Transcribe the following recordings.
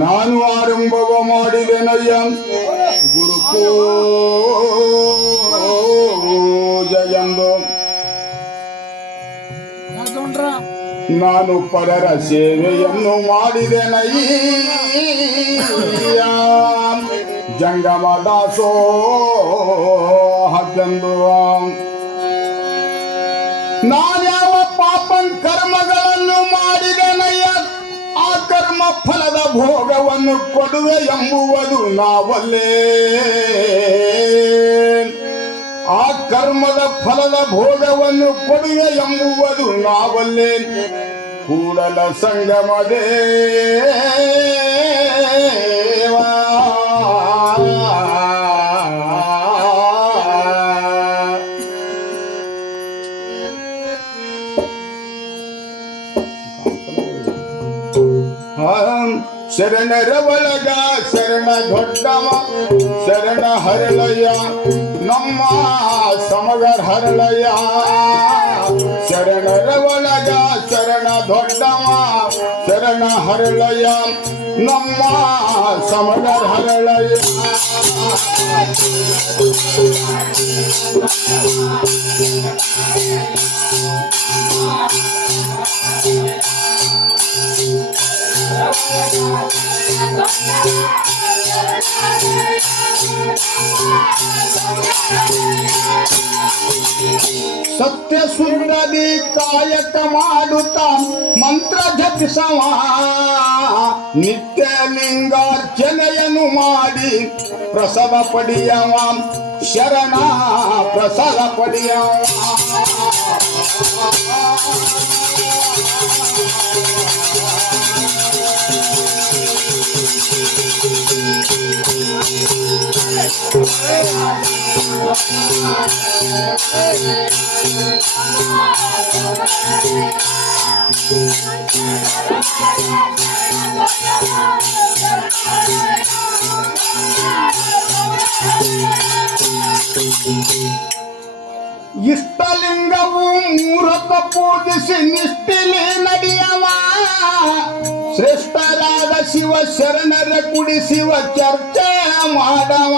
ನಾನು ಆರಂಭವ ಮಾಡಿದೆನಯ್ಯ ಗುರುಪೂಜೆಯೆಂದು. ನಾನು ಪರರ ಸೇವೆಯನ್ನು ಮಾಡಿದೆನಯ್ಯ ಜಂಗಮ ದಾಸೋಹಕ್ಕೆಂದು. ನಾನ್ಯಾವ ಪಾಪಂ ಕರ್ಮಗಳನ್ನು ಮಾಡಿದೆನಯ್ಯ ಆ ಕರ್ಮ ಫಲದ ಭೋಗವನ್ನು ಕೊಡುವೆ ಎಂಬುವುದು ನಾವಲ್ಲೇ. ಆ ಕರ್ಮದ ಫಲದ ಭೋಗವನ್ನು ಕೊಡುವೆ ಎಂಬುವುದು ನಾವಲ್ಲೇ. ಕೂಡಲ ಸಂಗಮ ದೇವಾ ಶರಣರ ಒಳಗ ಶರಣ ದೊಡ್ಡವ ಶರಣ ಹರಳಯ್ಯ ನಮ್ಮ ಸಮಗರ್ ಹರಳಯ್ಯ. ಶರಣರ ಒಳಗ ಶರಣ ದೊಡ್ಡವ ಶರಣ ಹರಳಯ್ಯ ನಮ್ಮ ಸಮಗರ್ ಹರಳಯ್ಯ. ಸತ್ಯ ಸುಂದರಿ ಕಾಯಕ ಮಾಡುತ್ತಾ ಮಂತ್ರ ಜಪಿಸವ ನಿತ್ಯ ಲಿಂಗಾರ್ಚನೆಯನ್ನು ಮಾಡಿ ಪ್ರಸಾದ ಪಡೆಯವ ಶರಣ ಪ್ರಸಾದ ಪಡೆಯವ. ಇಷ್ಟಲಿಂಗವು ಮೂರತ ಪೂಜಿಸಿ ನಿಷ್ಠಿಲಿ ನಡೆಯವ ಶ್ರೇಷ್ಠರಾದ ಶಿವ ಶರಣರ ಕುಡಿ ಶಿವ ಚರ್ಚೆ ಮಾಡವ.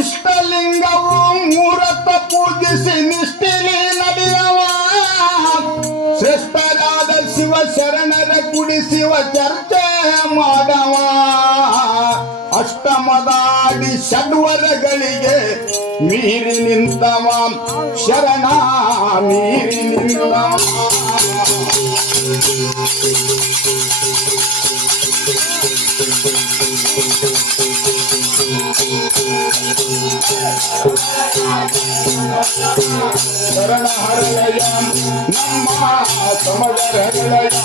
ಇಷ್ಟಲಿಂಗವು ಮೂರತ ಪೂಜಿಸಿ ನಿಷ್ಠಿಲಿ ನಡೆಯವ ಶ್ರೇಷ್ಠರಾದ ಶಿವ ಶರಣರ ಕುಡಿ ಶಿವ ಚರ್ಚೆ ಮಾಡವ. ಅಷ್ಟಮದಾಡಿ ಷಡ್ವರಗಳಿಗೆ ಮೀರಿ ನಿಂತವ ಶರಣ ಮೀರಿ ನಿಂತವ. ಶರಣ ಹರಳಯ್ಯ ನಮ್ಮ ಸಮಗರ ಹರಳಯ್ಯ.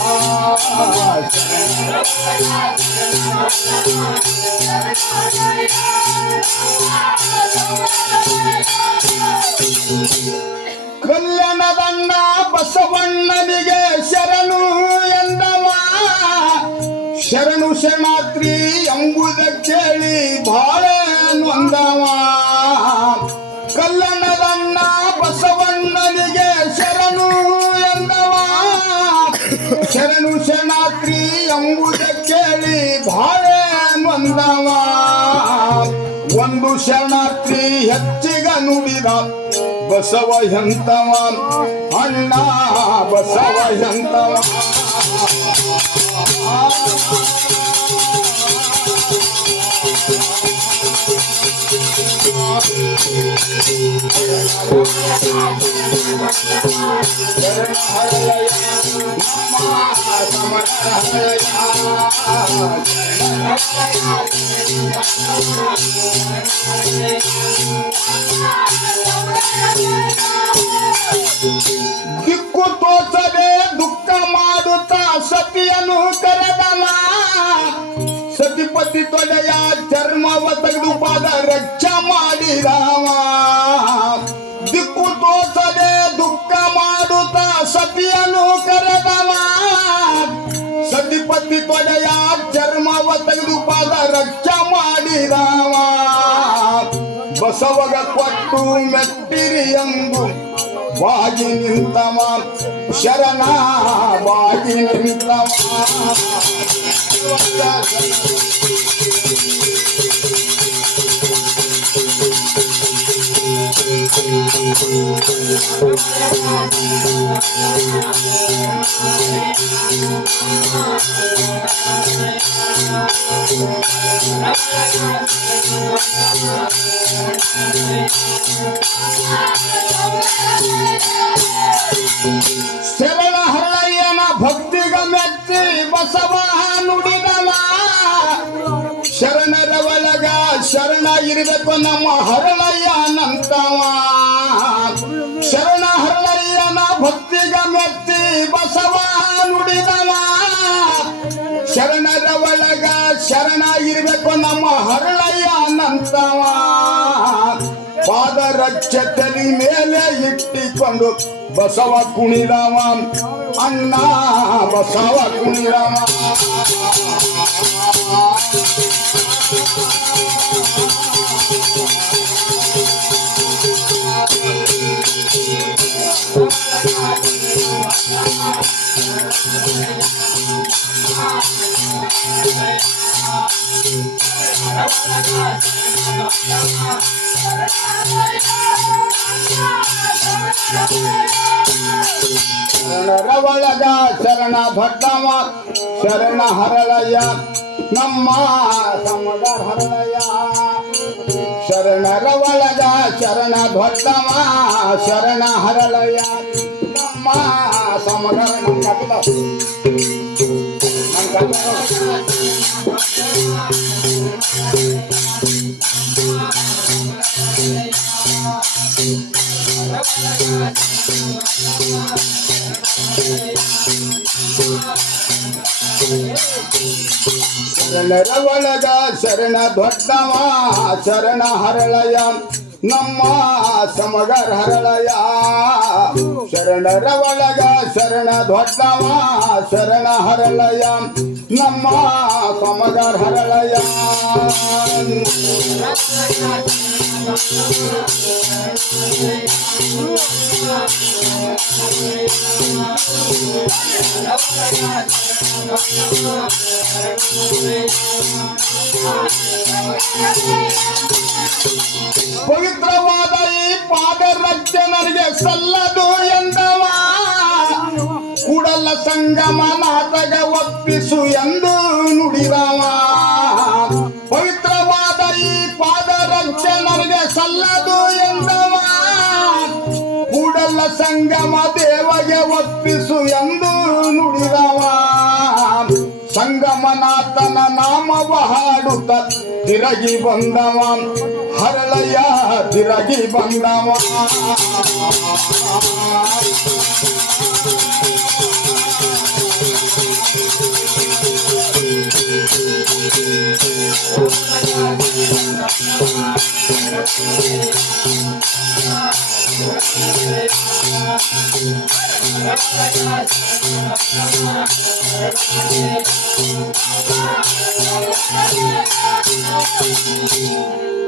ಕಲ್ಯಾಣದಣ್ಣ ಬಸವಣ್ಣನಿಗೆ ಶರಣು ಎಂದವ ಶರಣು ಶರಣಾತ್ರಿ ಎಂಬುದ ಕೇಳಿ ಬಾಳ ನೊಂದವ. ಕಲ್ಯಾಣದಣ್ಣ ಬಸವಣ್ಣನಿಗೆ ಶರಣು ಎಂದವ ಶರಣು ಶರಣಾತ್ರಿ ಎಂಬುದ ಕೇಳಿ ಬಾಳ ನೊಂದವ. ಒಂದು ಶರಣಾರ್ಥಿ ಹೆಚ್ಚಿಗ ನುಡಿದ ಬಸವ ಎಂತವ ಅಣ್ಣ ಬಸವ ಎಂತವ. ದಿಕ್ಕು ತೋಚದೆ ದುಃಖ ಮಾಡುತ್ತಾ ಸತಿಯನ್ನು ಕರೆದವ ಸತಿಪತಿ ತೊಡೆಯ ಚರ್ಮವ ತೆಗೆದು ಪಾದ ರಕ್ಷ ಮಾಡಿದವ. ದಿಕ್ಕು ತೋಚದೆ ದುಃಖ ಮಾಡುತ್ತಾ ಸತಿಯನ್ನು ಕರೆದವ ಸತಿಪತಿ ತೊಡೆಯ ಚರ್ಮವ ತೆಗೆದು ಪಾದ ರಕ್ಷ ಮಾಡಿದವ. ಬಸವಗ ಕೊಟ್ಟು ಮೆಟ್ಟಿರಿ ಎಂಬು ಬಾಗಿ ನಿಂತವ ಶರಣ ಬಾಗಿ ನಿಂತವ ಶರಣ ಹರಳಯ್ಯನ ಭಕ್ತಿಗ ಮೆಚ್ಚಿ ಬಸವ ನುಡಿದವ ಶರಣರ ಒಳಗ ಶರಣ ಇರಬೇಕು ನಮ್ಮ ಹರಳಯ್ಯನಂತವ ಶರಣ ಹರಳಯ್ಯನ ಭಕ್ತಿಗ ಮೆಚ್ಚಿ ಬಸವ ನುಡಿದವ ಶರಣರ ಒಳಗ ಶರಣ ಇರಬೇಕು ನಮ್ಮ ಹರಳಯ್ಯನಂತವ ಪಾದರಕ್ಷೆ ತಲೆ ಮೇಲೆ ಇಟ್ಟಿಕೊಂಡು ಬಸವ ಕುಣಿದವ ಅಣ್ಣ ಬಸವ ಕುಣಿದವ ಶರಣರ ಒಳಗ ಶರಣ ಭಟ್ಟವ ಶರಣ ಹರಳಯ್ಯ ನಮ್ಮ ಸಮಗರ ಹರಳಯ್ಯ ಶರಣರ ಒಳಗ ಶರಣ ಭಟ್ಟವ ಶರಣ ಹರಳಯ್ಯ ನಮ್ಮ ಸಮಗರ ಶರಣರ ಒಳಗ ಶರಣ ದೊಡ್ಡವ ಶರಣ ಹರಳಯ್ಯ ನಮ್ಮ ಸಮಗರ ಹರಳಯ್ಯ ಶರಣರ ಒಳಗ ಶರಣ ದೊಡ್ಡವ ಶರಣ ಹರಳಯ್ಯ ನಮ್ಮ ಸಮಗರ ಹರಳಯ್ಯ ಪವಿತ್ರವಾದ ಈ ಪಾದರಕ್ಷೆ ನನಗೆ ಸಲ್ಲದು ಎಂದವ ಕೂಡಲ ಸಂಗಮ ನಾಟಕ ಒಪ್ಪಿಸು ಎಂದು ನುಡಿದವ ಪವಿತ್ರವಾದ ಈ ಪಾದರಕ್ಷೆ ನನಗೆ ಸಲ್ಲದು ಎಂದವ ಕೂಡಲ ಸಂಗಮ ದೇವಗೆ ಒಪ್ಪಿಸು ಎಂದು ನುಡಿದವ ಸಂಗಮನಾಥನ ನಾಮವ ಹಾಡುತ್ತ ತಿರಗಿ ಬಂದವ ಹರಳಯ್ಯ ತಿರಗಿ ಬಂದವ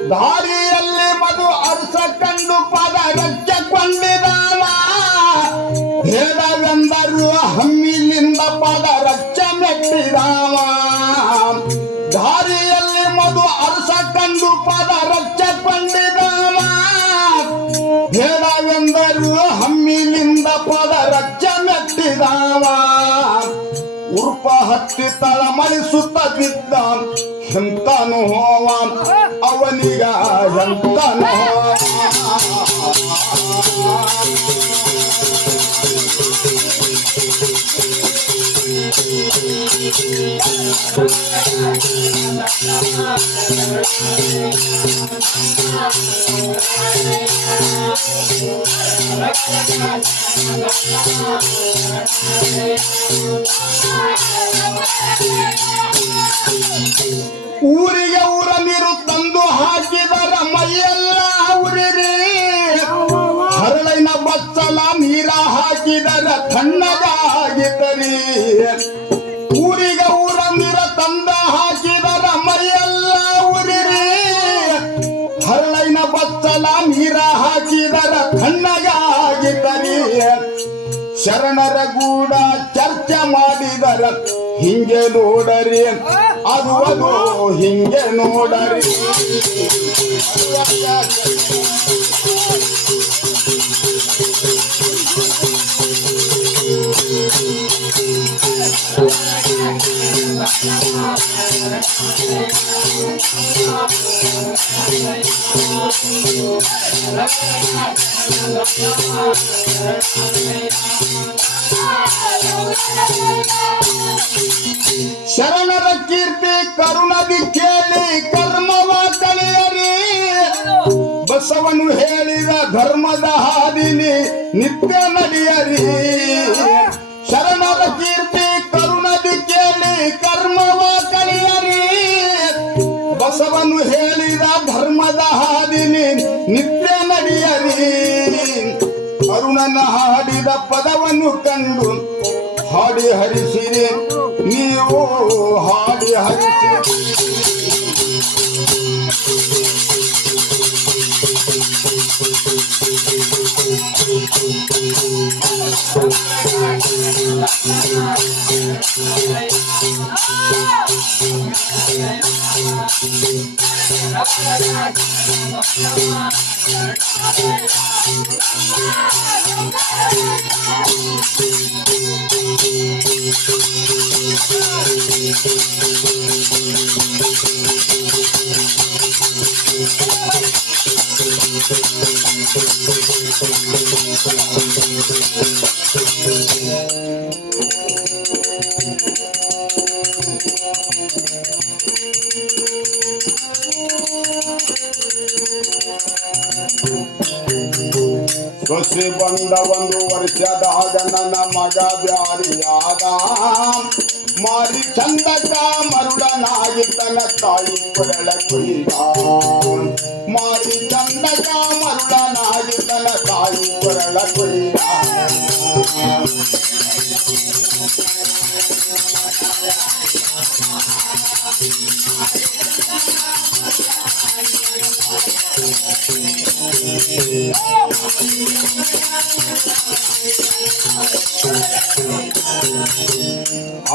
ದಾರಿಯಲ್ಲಿ ಮಧು ಅರಸ ಕಂಡು ಪದ ರಕ್ಷಕೊಂಡಿದಾನ ಬೇಡವೆಂದರು ಹಮ್ಮಿಲಿಂದ ಪದ ರಕ್ಷ ಮೆಟ್ಟಿದಾವ ದಾರಿಯಲ್ಲಿ ಮಧು ಅರಸ ಕಂಡು ಪದ ರಕ್ಷಕೊಂಡಿದಾವ ಬೇಡವೆಂದರು ಹಮ್ಮಿಲಿಂದ ಪದ ರಕ್ಷ ಮೆಟ್ಟಿದಾವ ಉರ್ಪ ಹತ್ತಿ ತಳಮಳಿಸುತ್ತ ಬಿದ್ದ ಎಂತನು ಹೋವ ಅವನಿಗ ಎಂತನು ಊರಿಗೆ ಊರ ನೀರು ತಂದು ಹಾಕಿದರ ಮೈಯೆಲ್ಲ ಉರಿರಿ ಹರಳಿನ ಬಚ್ಚಲ ನೀರ ಹಾಕಿದರ ತಣ್ಣಗಾಗಿದ್ದರಿ ಊರಿಗೆ ಊರ ನೀರ ತಂದ ಹಾಕಿದರ ಮೈಯೆಲ್ಲ ಉರಿರಿ ಹರಳಿನ ಬಚ್ಚಲ ನೀರ ಹಾಕಿದರ ತಣ್ಣಗಾಗಿದ್ದರಿ ಶರಣರ ಹುಡುಗರ ಹಿಂಗೆ ನೋಡರಿ ಅದು ಹಿಂಗೆ ನೋಡರಿ. ಶರಣರ ಕೀರ್ತಿ ಕರುಣದಿ ಕೇಳಿ ಕರ್ಮವ ಕಲಿಯರಿ. ಬಸವನು ಹೇಳಿದ ಧರ್ಮದ ಹಾದಿನಿ ನಿತ್ಯ ನಡೆಯರಿ. ಶರಣರ ಕೀರ್ತಿ ಕರುಣದಿ ಕೇಳಿ ಕರ್ಮವ ಕಲಿಯರಿ. ಬಸವನು ಹೇಳಿದ ಧರ್ಮದ ಹಾದಿನಿ ನಿತ್ಯ ನಡೆಯರಿ. ಅರುಣನ ಹಾಡಿದ ಪದವನ್ನು ಕಂಡು ಹಾಡಿ ಹರಿಸಿರಿ ನೀವು ಹಾಡಿ ಹರಿಸಿರಿ. ಸೊಸೆ ಬಂದ 1 ವರ್ಷದಾಗ ನನ್ನ ಮಗ ಬ್ಯಾರಿಯಾದ. ಮಾರಿ ಚಂದಕ ಮರುಡನಾಗಿ ತನ್ನ ತಾಯಿ ಕೊರಳ ಕುಯ್ದ. ಮಾರಿ ಚಂದಕ ಮರುಡನಾಗಿ ತನ್ನ ತಾಯಿ ಕೊರಳ ಕುಯ್ದ.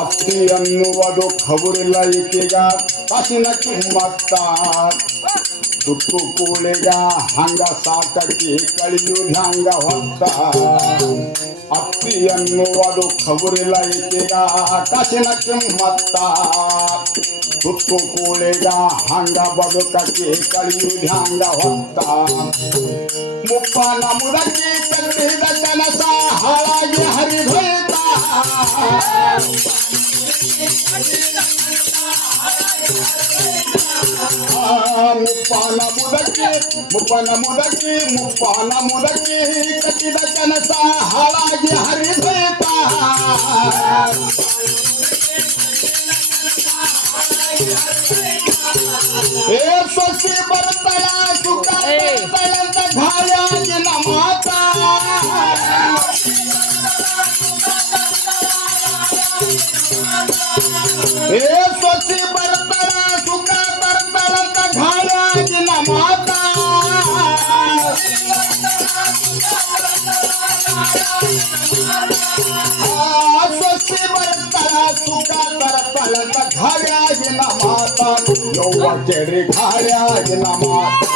ಅತ್ತಿ ಅನ್ನುವುದು ಖಬರಿಲ್ಲ ಈಕೆಗ ಕಾಸಿನ ಕಿಮ್ಮತ್ತ. ತುತ್ತು ಕೂಳಿಗ ಹಂಗ ಸಾಕಿ ಕಳಿಯುವುದು ಹಂಗ ಹೊತ್ತ. ಅತ್ತಿ ಅನ್ನುವುದು ಖಬರಿಲ್ಲ ಈಕೆಗ ಕಾಸಿನ ಕಿಮ್ಮತ್ತ. ತುತ್ತು ಕೂಳಿಗ ಹಂಗ ಬದುಕಿ ಕಳಿಯುವುದು ಹಂಗ ಹೊತ್ತ. ಮುಪ್ಪನ ಮುದಕಿ ಕಟ್ಟಿದ ಕನಸ ಹಾಳಾಗಿ ಹರಿದೊಯ್ದ. ಮುಪ್ಪನ ಮುದಕಿ ಕಟ್ಟಿದ ಕನಸ ಹಾಳಾಗಿ ಹರಿದೊಯ್ದ. ಏ ಸೊಸಿ ಬರ್ತಾಳ ಸುಖ ಬರ್ತಾಳಂತ ಗಾಯಾಗಿನ ಮಾತ. ಏ ಸೊಸಿ ಬರ್ತಾಳ ಸುಖ ಬರ್ತಾಳಂತ ಗಾಯಾಗಿನ ಮಾತ. ಸೊಸಿ ಬರ್ತಾಳ ಸುಖ ಬರ್ತಾಳಂತ ಗಾಯಾಗಿನ ಮಾತ. ಯವ್ವ ಕೇಳಿ ಗಾಯಾಗಿನ ಮಾತ.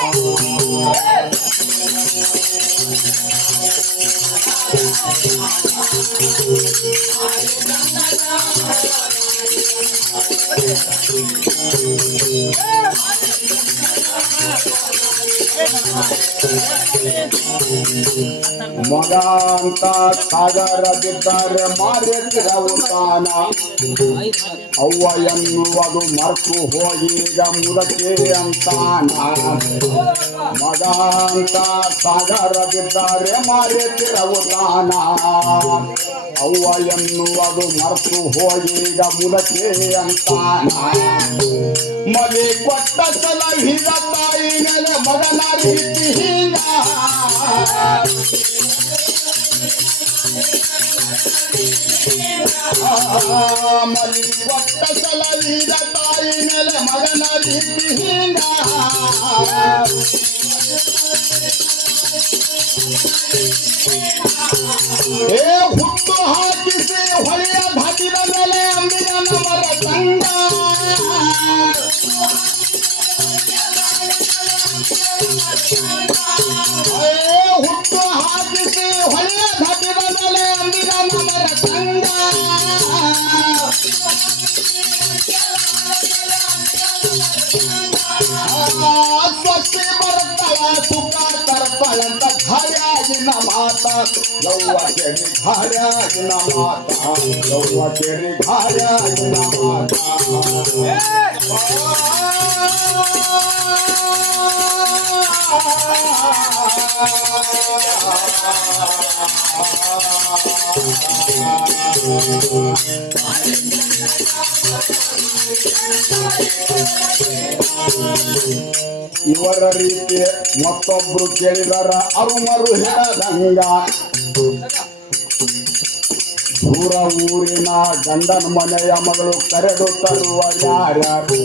ಮಗ ಅಂತ ಸಾಗರದಿದ್ದಾರೆ ಮಾರಿರವುತಾನ. ಅವ್ವ ಎನ್ನುವುದು ಮರ್ತು ಹೋಗಿ ಈಗ ಮುದಕೆ ಅಂತಾನ. ಮಗ ಅಂತ ಸಾಗರದಿದ್ದಾರೆ ಮಾರಿರವುತಾನ. ಅವ್ವ ಎನ್ನುವುದು ಮರ್ತು ಹೋಗಿ ಈಗ ಮುದಕೆ ಅಂತಾನ. ಮನೆ ಕೊಟ್ಟ ಸಲಹಿದ ತಾಯಿ ಮೇಲೆ ಮಗನ ರೀತಿ ಹಿಂಗ. ಮನೆ ಕೊಟ್ಟ ಸಲಹಿದ ತಾಯಿ ಮೇಲೆ ಮಗನ ರೀತಿ ಹಿಂಗ. ಏ ಹುಟ್ಟು ಹಾಕಿಸಿ ಹೊಳೆಯ ಧಾಟಿದ ಮೇಲೆ ನಮರ ತಂಗ ಹುಟ್ಟು ಹಾಕಿಸಿ ಹೊಳ್ಳ ಧಟಿದ ಮೇಲೆ ಅಂದಿನ ನಮರ ತಂಗ ಸ್ವಸ್ತಿ ಬರುತ್ತವ ಸುಖ ತರ್ಪಳಂತ ಘರ್ಯಾಗಿನ ಮಾತ ಯವ್ವ ಕೆರಿ ಘರ್ಯಾಗಿನ ಮಾತ ಯವ್ವ ಕೆರಿ ಘರ್ಯಾಗಿನ ಮಾತ ಇವರ ರೀತಿ ಮತ್ತೊಬ್ರು ಕೇಳಿದಾರ ಅರುಮರು ಹೇಳದಂಗ ದೂರ ಊರಿನ ಗಂಡನ ಮನೆಯ ಮಗಳು ಕರೆದು ತರುವ ಯಾರ್ಯಾರು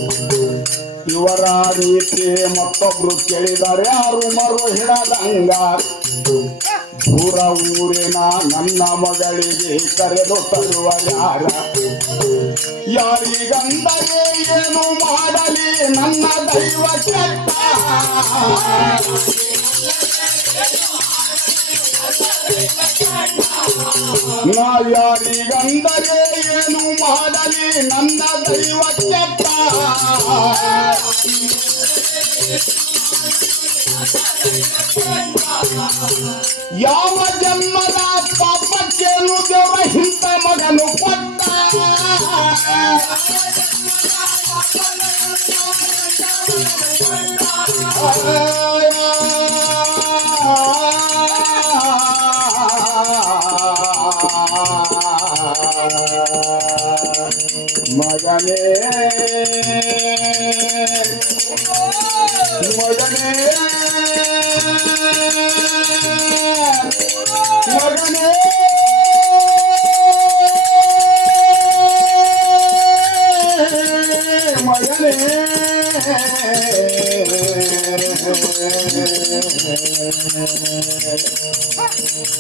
ಇವರ ರೀತಿ ಮತ್ತೊಬ್ರು ಕೇಳಿದ್ದಾರೆ ಅರುಮರು ಹೇಳದಂಗ ದೂರ ಊರಿನ ನನ್ನ ಮಗಳಿಗೆ ಕರೆದು ತರುವ ಯಾರಿಗಂದರೆ ಏನು ಮಾಡಲಿ ನನ್ನ ದೈವ ಕೆಟ್ಟ ನಾ ಯಾರಿಗಂದರೆ ಏನು ಮಾಡಲಿ ನನ್ನ ದೈವ ಕೆಟ್ಟ ಯಾವ ಜನ್ಮದ ಪಾಪಕ್ಕೇನು ದೇವ ಇಂಥ ಮಗನು ಕೊಟ್ಟ ಮಗನೇ ಮಗನೇ ಮಗನೇ ಮಗನೇ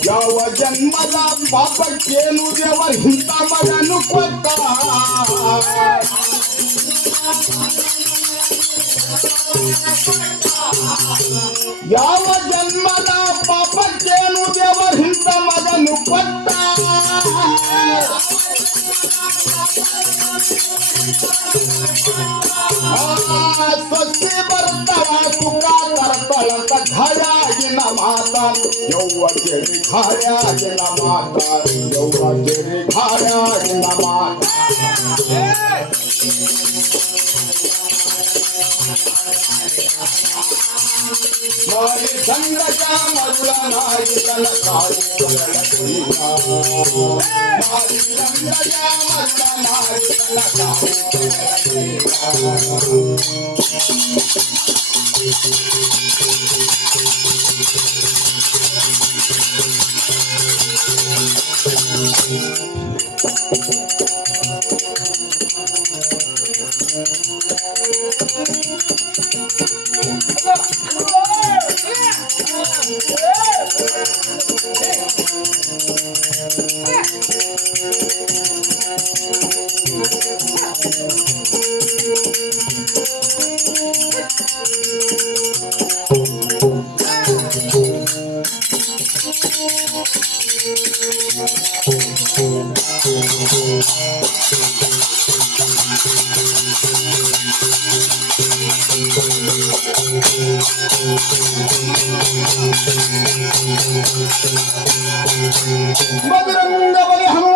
ಯಾವ ಜನ್ಮದ ಪಾಪಕ್ಕೇನು ದೇವ ಇಂಥ ಮಗನು ಕೊಟ್ಟ ಯಾವ ಜನ್ಮದ ಪಾಪಕ್ಕೇನು ದೇವ ಇಂಥ ಮಗನು ಕೊಟ್ಟ ಸ್ವಸ್ತಿ ಬರ್ತಾಳ ಸುಖ ತರ್ತಾಳಂತ ಘರ್ಯಾಗಿನ ಮಾತ ಯವ್ವ ಕೆರಿ ಘರ್ಯಾಗಿನ ಮಾತ ಯವ್ವ ಕೆರಿ ಘರ್ಯಾಗಿನ ಮಾತ ಮಾರಿ ಸಂಗಜ ಮರುಳ ನಾಯಿಕನ ಕಾಳಿ ಕೊರಳೀನ ಮಾರಿ ಸಂಗಜ ಮರುಳ ನಾಯಿಕನ ಕಾಳಿ बजरंग बली हम